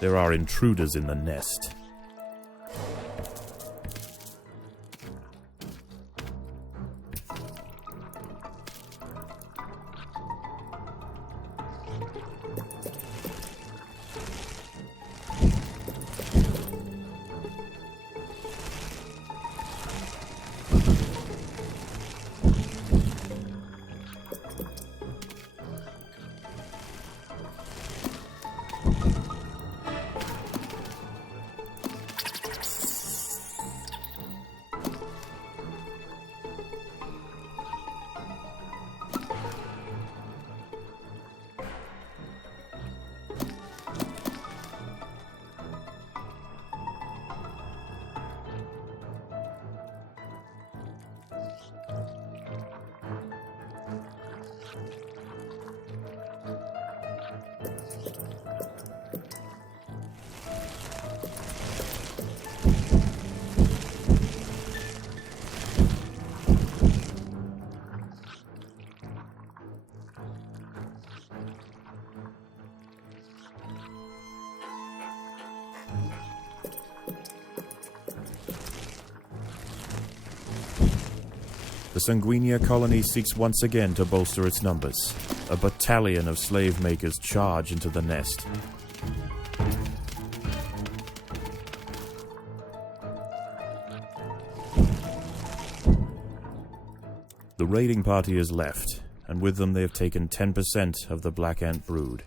There are intruders in the nest. The Sanguinia colony seeks once again to bolster its numbers. A battalion of slave makers charge into the nest. The raiding party is left, and with them they have taken 10% of the black ant brood.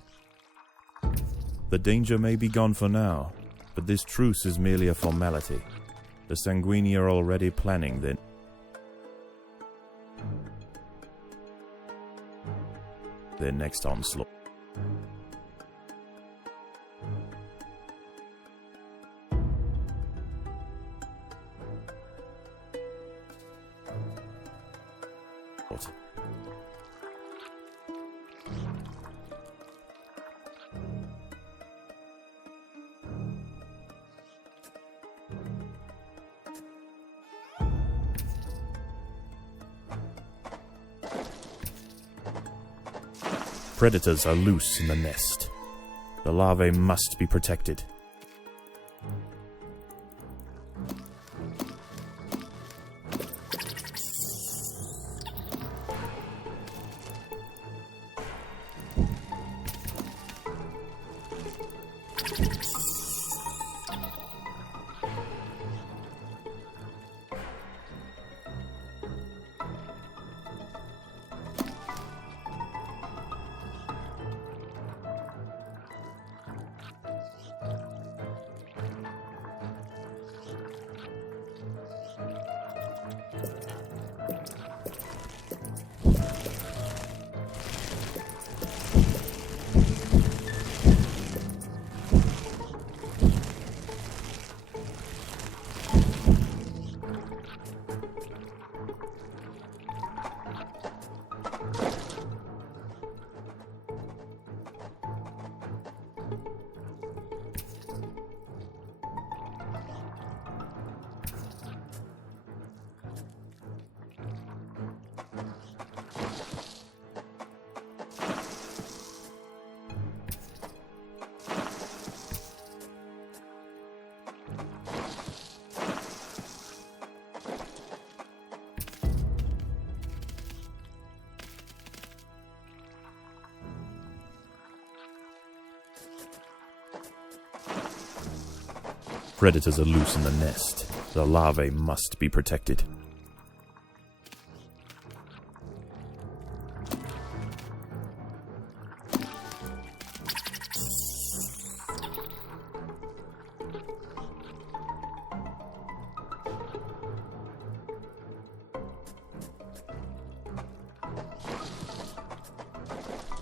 The danger may be gone for now, but this truce is merely a formality. The Sanguinia are already planning their next onslaught. Predators are loose in the nest. The larvae must be protected. Predators are loose in the nest. The larvae must be protected.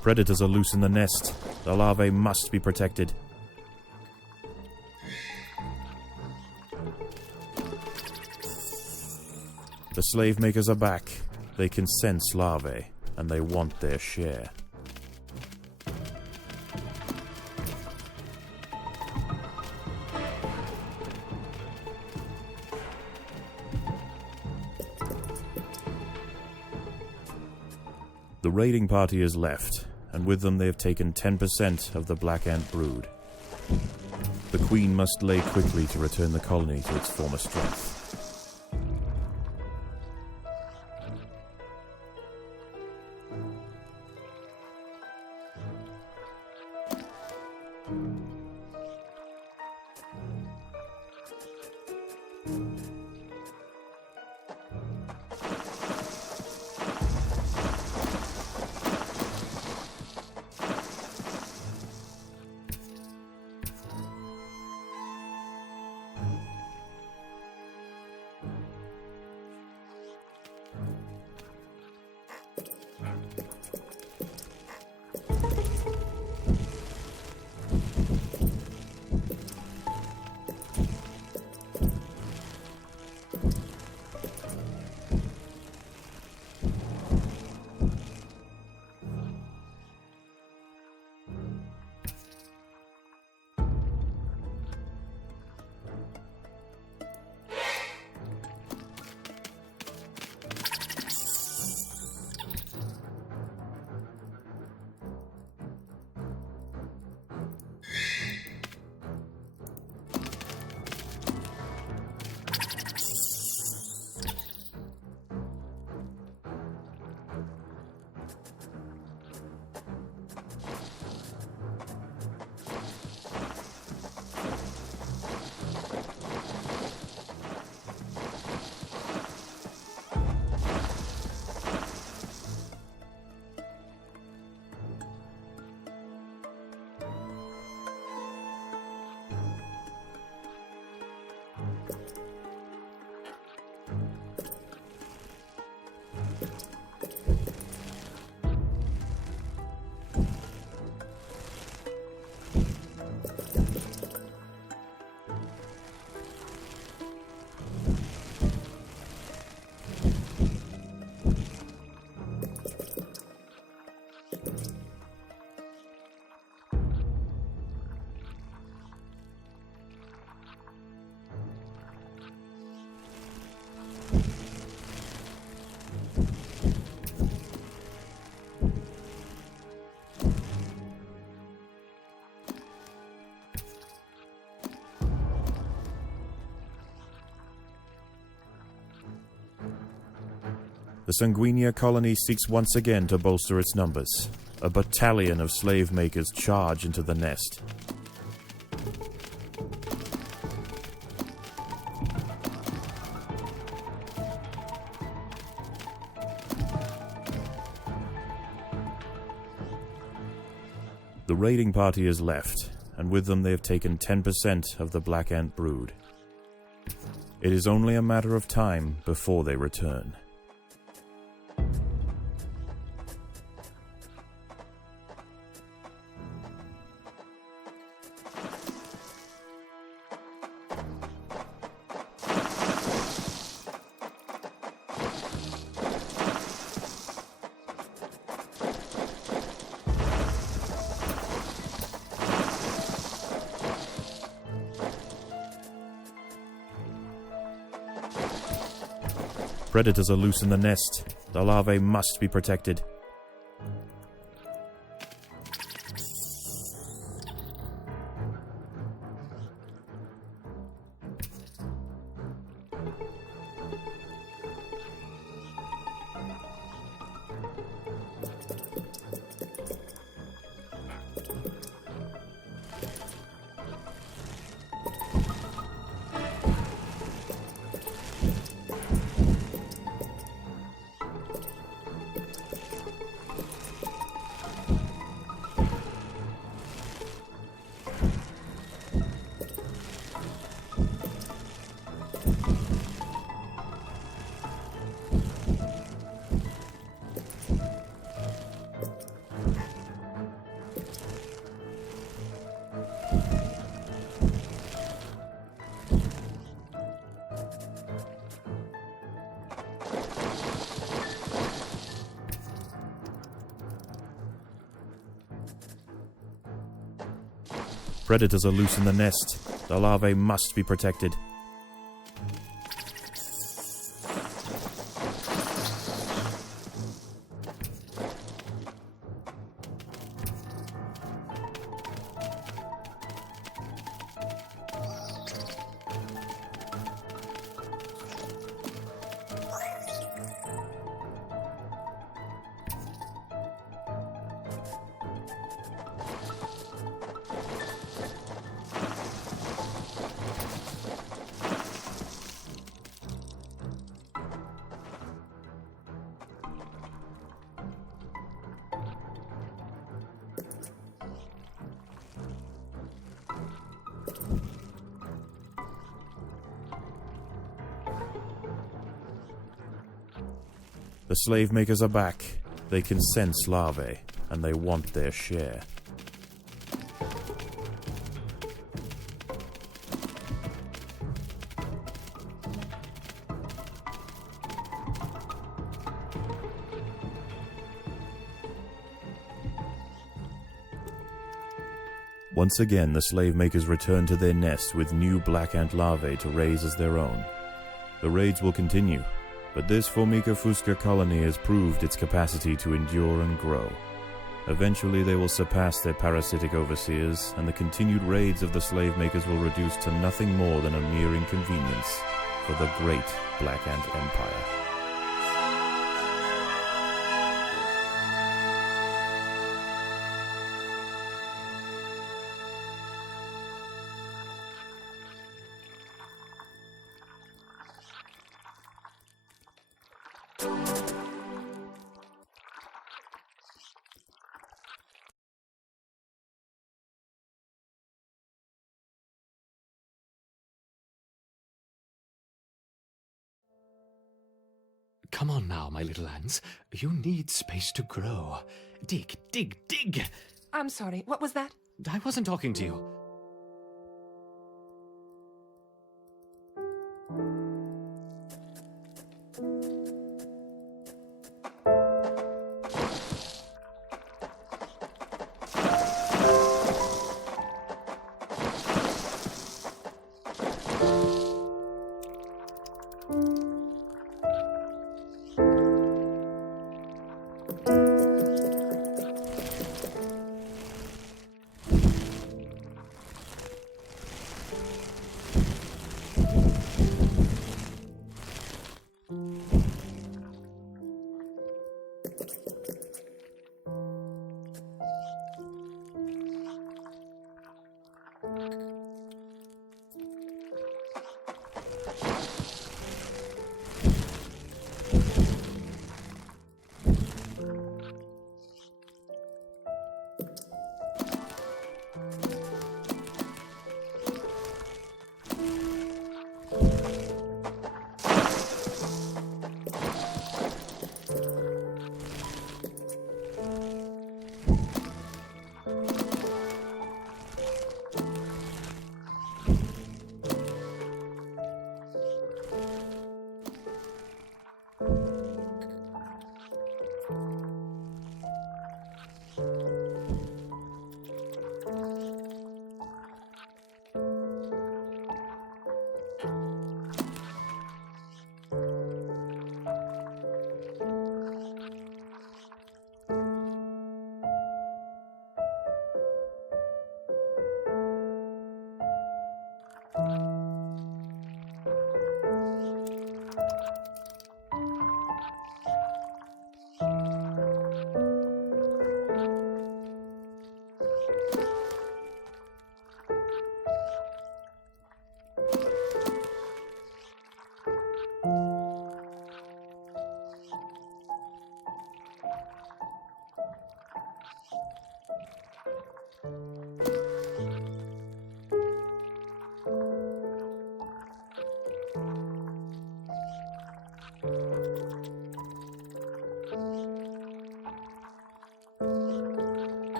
Predators are loose in the nest. The larvae must be protected. The slave makers are back. They can sense larvae, and they want their share. The raiding party is left, and with them they have taken 10% of the black ant brood. The Queen must lay quickly to return the colony to its former strength. The Sanguinia colony seeks once again to bolster its numbers. A battalion of slave makers charge into the nest. The raiding party has left, and with them they have taken 10% of the black ant brood. It is only a matter of time before they return. Predators are loose in the nest. The larvae must be protected. Predators are loose in the nest. The larvae must be protected. The slave makers are back. They can sense larvae, and they want their share. Once again, the slave makers return to their nest with new black ant larvae to raise as their own. The raids will continue, but this Formica fusca colony has proved its capacity to endure and grow. Eventually they will surpass their parasitic overseers, and the continued raids of the slave makers will reduce to nothing more than a mere inconvenience for the great Black Ant Empire. Come on now, my little ants. You need space to grow. Dig, dig, dig! I'm sorry, what was that? I wasn't talking to you.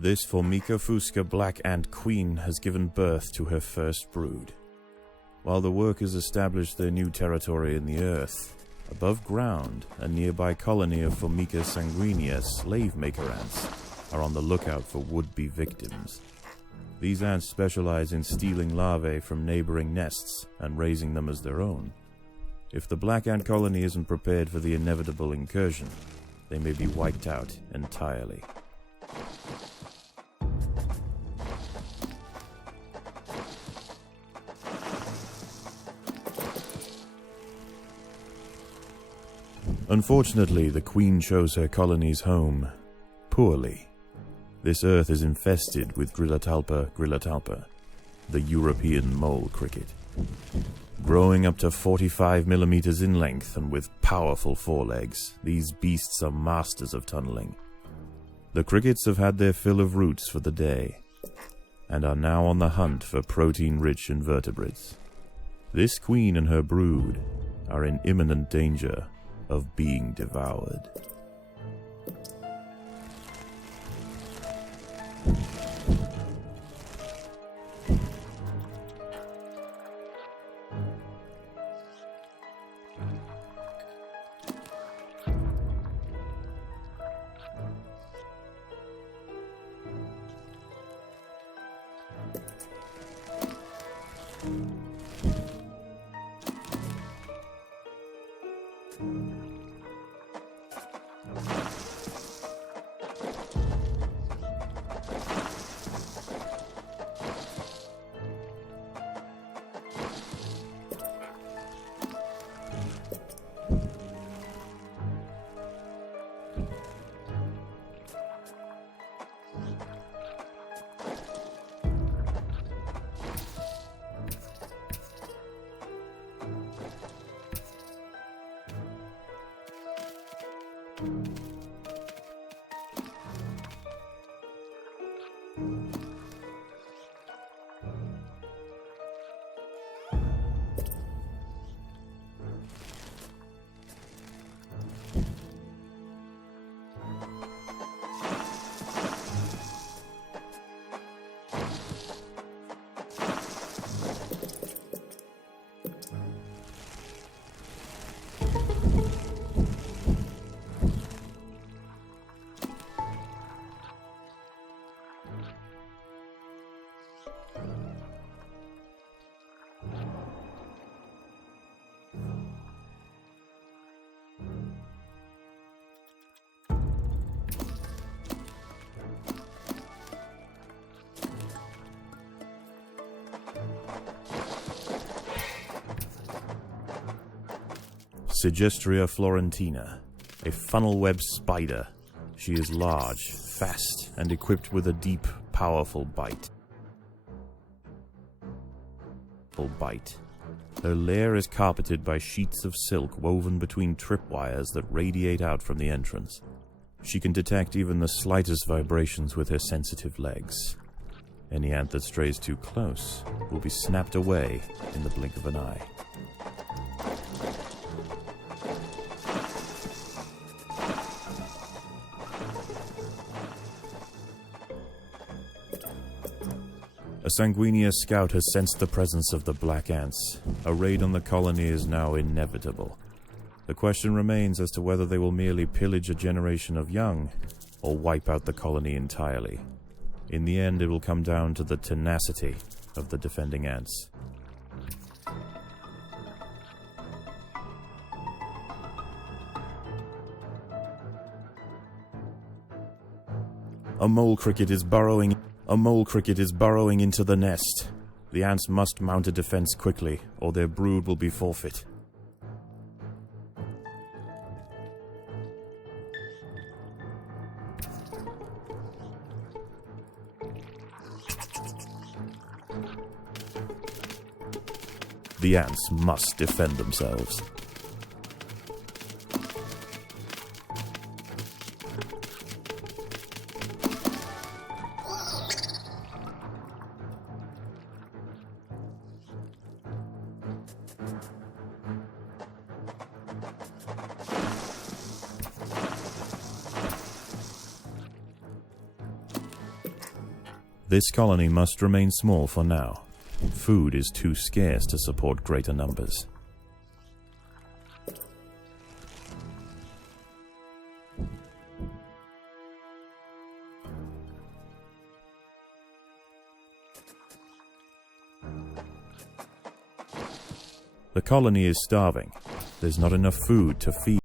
This Formica fusca black ant queen has given birth to her first brood. While the workers established their new territory in the earth, above ground, a nearby colony of Formica sanguinea slave maker ants are on the lookout for would-be victims. These ants specialize in stealing larvae from neighboring nests and raising them as their own. If the black ant colony isn't prepared for the inevitable incursion, they may be wiped out entirely. Unfortunately, the queen chose her colony's home poorly. This earth is infested with Grillotalpa grillotalpa, the European mole cricket. Growing up to 45 millimeters in length and with powerful forelegs, these beasts are masters of tunneling. The crickets have had their fill of roots for the day. and are now on the hunt for protein-rich invertebrates. This queen and her brood are in imminent danger of being devoured. Sigistria florentina, a funnel-web spider. She is large, fast, and equipped with a deep, powerful bite. Her lair is carpeted by sheets of silk woven between tripwires that radiate out from the entrance. She can detect even the slightest vibrations with her sensitive legs. Any ant that strays too close will be snapped away in the blink of an eye. A sanguinious scout has sensed the presence of the black ants. A raid on the colony is now inevitable. The question remains as to whether they will merely pillage a generation of young, or wipe out the colony entirely. In the end, it will come down to the tenacity of the defending ants. A mole cricket is burrowing into the nest. The ants must mount a defense quickly, or their brood will be forfeit. The ants must defend themselves. This colony must remain small for now. Food is too scarce to support greater numbers. The colony is starving. There's not enough food to feed.